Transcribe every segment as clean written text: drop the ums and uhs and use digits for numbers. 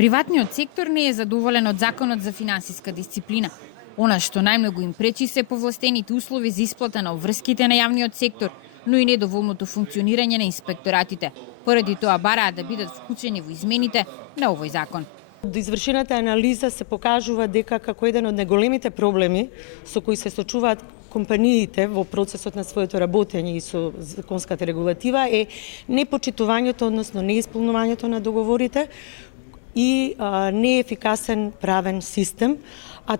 Приватниот сектор не е задоволен од Законот за финансиска дисциплина. Она што најмногу им пречи се повластените услови за исплата на обврските на јавниот сектор, но и недоволното функционирање на инспекторатите. Поради тоа бараат да бидат вклучени во измените на овој закон. Од извршената анализа се покажува дека како еден од најголемите проблеми со кои се сочуваат компаниите во процесот на своето работење и со законската регулатива е непочитувањето, односно неисполнувањето на договорите и неефикасен правен систем, а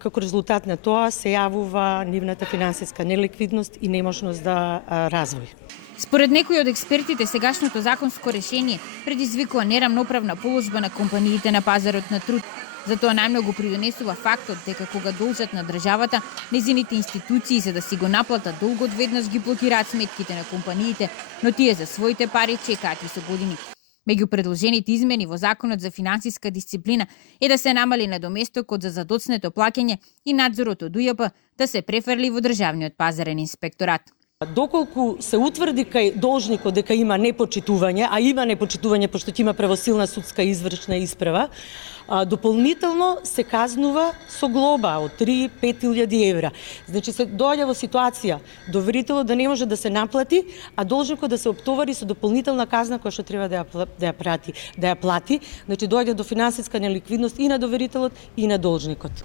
како резултат на тоа се јавува нивната финансиска неликвидност и неможност за развој. Според некои од експертите, сегашното законско решение предизвикува нерамноправна положба на компаниите на пазарот на труд. Затоа најмногу придонесува фактот дека кога должат на државата, незините институции за да си го наплатат долгот веднаш ги блокираат сметките на компаниите, но тие за своите пари чекаат и со години. Меѓу предложените измени во Законот за финансиска дисциплина е да се намали недоместокот за задоцнето плаќање и надзорот од УЈП да се префрли во државниот пазарен инспекторат. Доколку се утврди кај должникот дека има непочитување, а има непочитување пошто ќе има правосилна судска извршна исправа, дополнително се казнува со глоба од 3-5.000 евра. Значи се доаѓа во ситуација доверителот да не може да се наплати, а должникот да се оптовари со дополнителна казна која што треба да ја плати. Значи доаѓа до финансиска неликвидност и на доверителот и на должникот.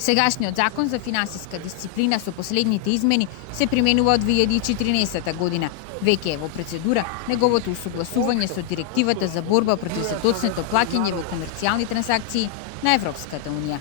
Сегашниот закон за финансиска дисциплина со последните измени се применува од 2014 година. Веќе е во процедура неговото усогласување со директивата за борба против задоцнето плаќање во комерцијални трансакции на Европската унија.